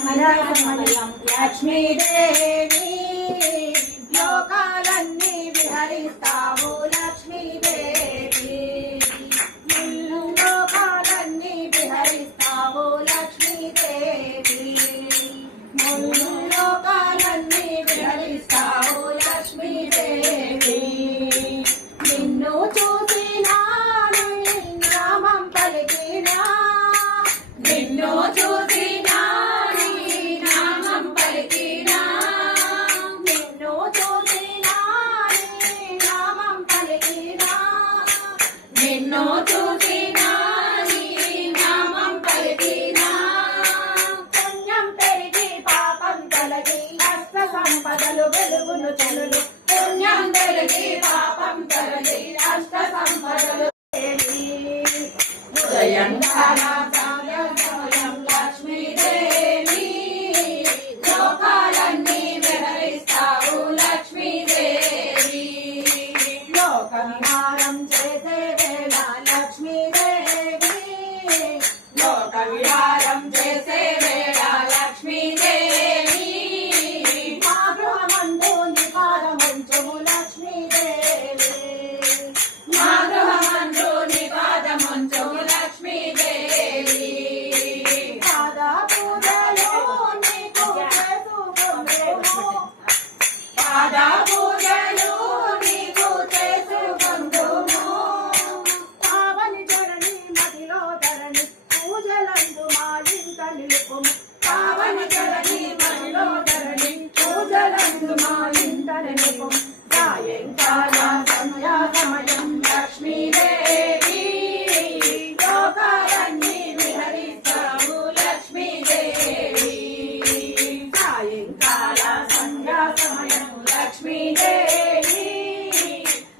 సమయం లక్ష్మీదేవి లోకాలన్నీ విహరిస్తావు లక్ష్మీదేవి లోకాలన్నీ విహరిస్తావు లక్ష్మీదేవి లోకాలన్నీ విహరిస్తావు లక్ష్మీదేవి నిన్ను చూసినా నామం పలికినా నిన్ను చూసినా నామం పలికినా నిన్ను చూసినా నామం పలికినా నిన్ను చూసినా నామం పలికినా పుణ్యం పెరిగి పాపం తొలగి అష్ట సంపదలు వెలుగును చెలులు పుణ్యం పెరిగి పాపం తొలగి అష్ట సంపదలు ఉదయం సమయం లక్ష్మీదేవి లోకాలన్నీ విహరిస్తావు లక్ష్మీదేవి లోకవిహారం చేసే వేళ లక్ష్మీదేవి లోక విహారం చేసే వేళ లక్ష్మీదేవి మా గృహమందు నిపాదముంచుము లక్ష్మీదేవి మా గృహమందు నిపాదముంచుము లక్ష్మీదేవి పాదా పూజలు నీకు చేసుకొందుము పాదా పూజలు నీకు చేసుకొందుము పావని ధరణి మదిలో ధరణి పూజలందు మా ఇంట నిలుపుము పావని ధరణి మదిలో ధరణి పూజలందు మా ఇంట నిలుపుము సాయంకాల సమయం లక్ష్మీదేవి లోకాలన్నీ విహరిస్తావు లక్ష్మీదేవి సాయంకాల సమయం లక్ష్మీదేవి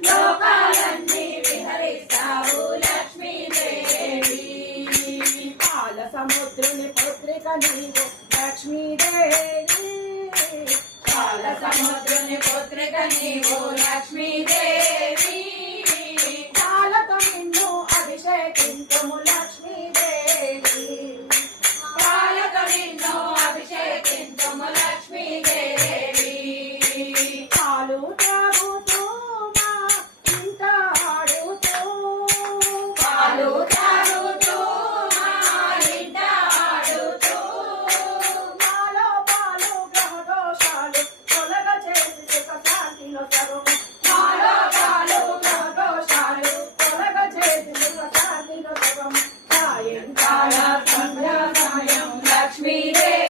లోకాలన్నీ విహరిస్తావు లక్ష్మీదేవి పాల సముద్రుని పుత్రిక నీవు లక్ష్మీదేవి పాల సముద్రుని పుత్రిక నీవు లక్ష్మీదేవి పాలతో నిన్ను అభిషేకించుము లక్ష్మీదేవి పాలతో నిన్ను